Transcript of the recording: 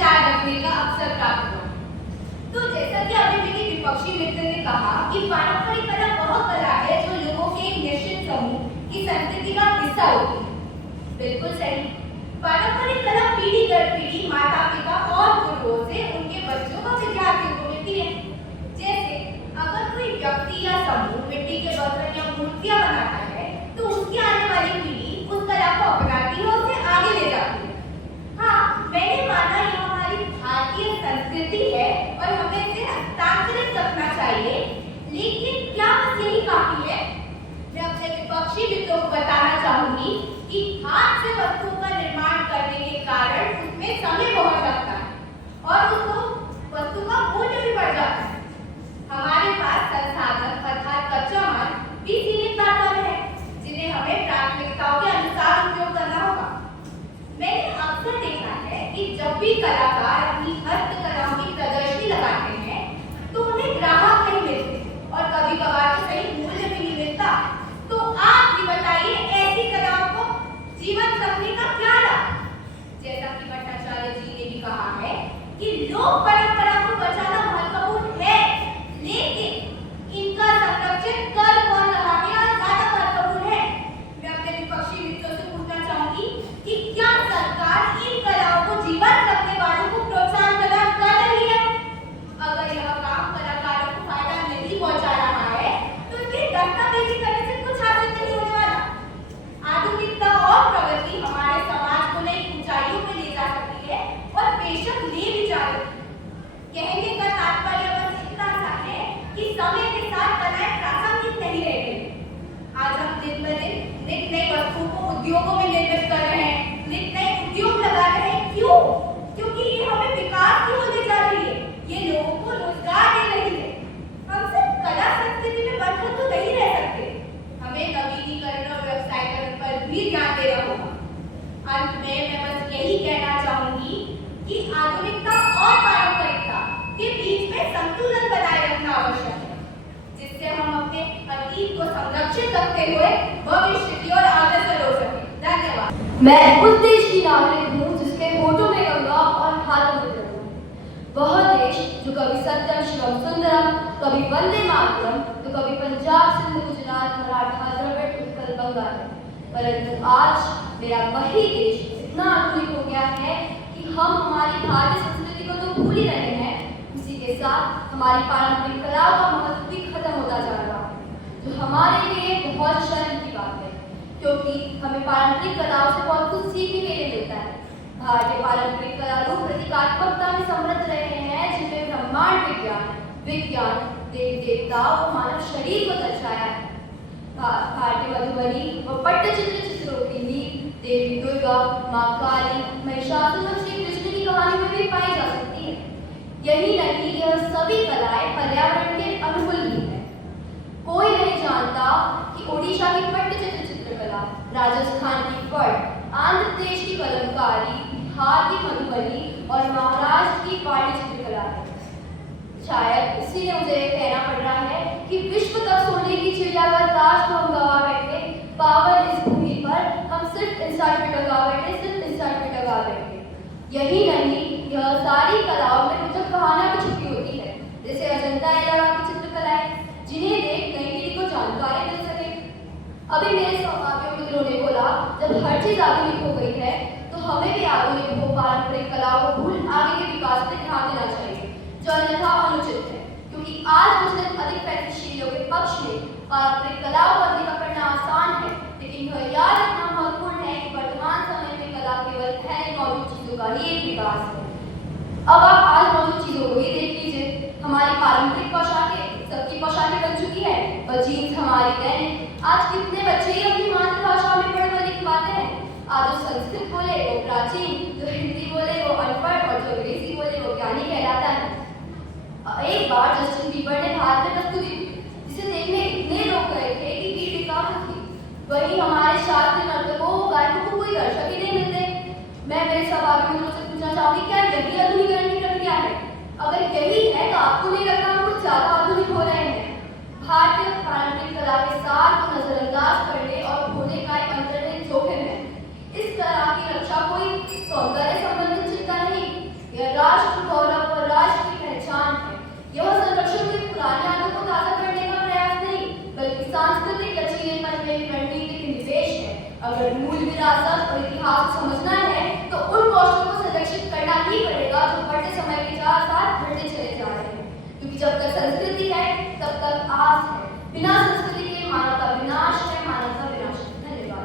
विचार रखने का अवसर प्राप्त हुआ। तो जैसा कि अभी मेरे विपक्षी मित्र ने कहा कि पारंपरिक कला वह कला है जो लोगों के एक निश्चित समूह की संस्कृति का हिस्सा होती है। बिल्कुल सही। पारंपरिक कला पीढ़ी दर पीढ़ी माता पिता और गुरुओं से उनके बच्चों व विद्यार्थियों को मिलती है। जैसे अगर कोई व्यक्ति या समूह मिट्टी के बर्तन या मूर्तियां बनाता है तो उसकी आने वाली पीढ़ी उस कला को अपनाती है और उसे आगे ले जाती है। हाँ, मैंने माना यह हमारी भारतीय संस्कृति है और हमें इसे हस्तांतरित करना चाहिए, लेकिन क्या बस यही काफी है? मैं अपने विपक्षी मित्रों को बताना चाहूंगी कि हाथ से वस्तुओं का निर्माण करने के कारण उसमें समय बहुत लगता है और उसको वस्तु का मूल्य भी बढ़ जाता है। हमारे पास संसाधन अर्थात कच्चा माल भी सीमित मात्रा में है, जिन्हें हमें प्राथमिकताओं के अनुसार उपयोग करना होगा। मैंने अक्सर देखा है कि जब भी कलाकार अपनी हस्तकलाओं की प्रदर्शनी लगाते हैं तो उन्हें ग्राहक नहीं मिलते और कभी कभार तो सही मूल्य भी नहीं मिलता। तो आप भी बताइए, ऐसी कलाओं को जीवंत रखने का क्या लाभ? जैसा कि भट्टाचार्य जी ने भी कहा है कि लोक परंपरा को बचाना महत्वपूर्ण है, लेकिन इनका संरक्षण कर कौन रहा है और ज्यादा महत्वपूर्ण है। मैं अपने विपक्षी मित्रों से पूछना चाहूंगी कि क्या सरकार इन कलाओं को जीवंत रखने वालों को प्रोत्साहन प्रदान कर रही है? अगर यह काम कलाकारों को फायदा नहीं पहुंचा रहा है तो इसके दस्तावेजी करने से कुछ हासिल नहीं होने वाला। आधुनिकता और प्रगति हमारे समाज को नई ऊंचाइयों पर ले जा सकती है और बेशक ले भी जा रही है। कहने का तात्पर्य बस इतना सा है कि समय के साथ कलाएं प्रासंगिक नहीं रह गई। आज हम दिन ब दिन नित नई वस्तुओं को उद्योगों में निर्मित कर रहे हैं, नित नए उद्योग लगा रहे हैं। क्यों? क्योंकि ये हमें विकास की ओर ले जा रही है, ये लोगों को रोजगार दे रही है। हम सिर्फ कला संस्कृति में बंधन तो नहीं रह सकते, हमें नवीनीकरण और व्यवसायीकरण पर भी ध्यान देना होगा। अंत में मैं बस यही कहना चाहूंगी कि आधुनिकता और पारंपरिकता के बीच में संतुलन बनाए रखना आवश्यक है, जिससे हम अपने अतीत को संरक्षित करते हुए भविष्य की ओर अग्रसर हो सके। धन्यवाद। मैं उस देश की नागरिक हूँ जिसके होठों में गंगा और हाथों में तिरंगा। वह देश जो कभी सत्यम शिवम सुंदरम, कभी वंदे मातरम, तो कभी पंजाब सिंध गुजरात मराठा द्रविड़ उत्कल बंगा है। परंतु आज मेरा वही देश इतना आधुनिक हो गया है कि हम हमारी भारतीय संस्कृति को तो भूल ही रहे हैं, उसी के साथ हमारी पारंपरिक कलाओं का महत्व भी खत्म होता जा रहा है, जो हमारे लिए बहुत शर्म की बात है, क्योंकि हमें पारंपरिक कलाओं से बहुत कुछ सीखने के लिए मिलता है। भारतीय पारंपरिक कला रूप प्रतीकात्मकता में समृद्ध रहे हैं, जिनमें ब्रह्मांड विज्ञान, देवी देवताओं और मानव शरीर को दर्शाया है। भारतीय मधुबनी व पट्टचित्र चित्रों की नींव देवी दुर्गा, माँ काली, महिषासुर और श्री कृष्ण की कहानी में भी पाई जा सकती है। यही नहीं, यह सभी कलाएं पर्यावरण के अनुकूल भी है। कोई नहीं जानता कि ओडिशा की पट्टचित्र चित्रकला, राजस्थान की पट, आंध्र प्रदेश की कलमकारी, बिहार की मधुबनी और महाराष्ट्र की पाटी चित्रकला है। शायद इसीलिए मुझे कहना पड़ रहा है कि विश्व तक सोने की चिड़िया का ताज तो हम गवा बैठे, पावन इस भूमि पर हम सिर्फ इंस्टा पे लगा बैठे। यही नहीं, यह सारी कलाओं में रोचक कहानियां भी छुपी होती है, जैसे अजंता एलोरा की चित्रकलाएं, जिन्हें देख नई पीढ़ी को जानकारी मिल सके। अभी मेरे सहपाठियों मित्रों ने बोला, जब हर चीज आधुनिक हो गई है तो हमें भी आधुनिक हो पारंपरिक कलाओं को भूल आगे के विकास पर ध्यान देना चाहिए, जो अन्यथा अनुचित है, क्योंकि आज मुस्लिम अधिक प्रगतिशीलों के पक्ष में पारंपरिक कलाओं को अधिक करना आसान है, लेकिन यह याद रखना महत्वपूर्ण है कि वर्तमान समय में कला केवल पहले मौजूद चीजों का ही एक विकास है। अब आप आज मौजूद चीजों को ही देख लीजिए। हमारी पारंपरिक पोशाकें सबकी पोशाकें बन चुकी है और जीन्स हमारी दैनिक। आज कितने बच्चे ही अपनी मातृभाषा में पढ़ कर लिख पाते हैं। आज जो संस्कृत बोले वो प्राचीन, जो हिंदी बोले वो अनपढ़ और जो अंग्रेजी बोले वो ज्ञानी कहलाता है। एक बार जस्टिन बीबर ने भारत में प्रस्तुति दी, जिसे देखने इतने लोग गए थे कि भीड़ बेकार थी। वही हमारे शास्त्रीय नर्तकों गायकों को कोई दर्शक ही नहीं मिलते। मैं मेरे सहपाठियों से पूछना चाहूंगी, क्या यही आधुनिकीकरण की प्रक्रिया है? अगर यही है तो आपको नहीं लगता हम कुछ ज्यादा आधुनिक हो रहे हैं? भारतीय पारंपरिक कला के साथ को नजरअंदाज करने और खोने का एक अंतर्निहित जोखिम है। इस कला की रक्षा कोई सौंदर्य संबंधित चिंता नहीं, विरासत और इतिहास समझना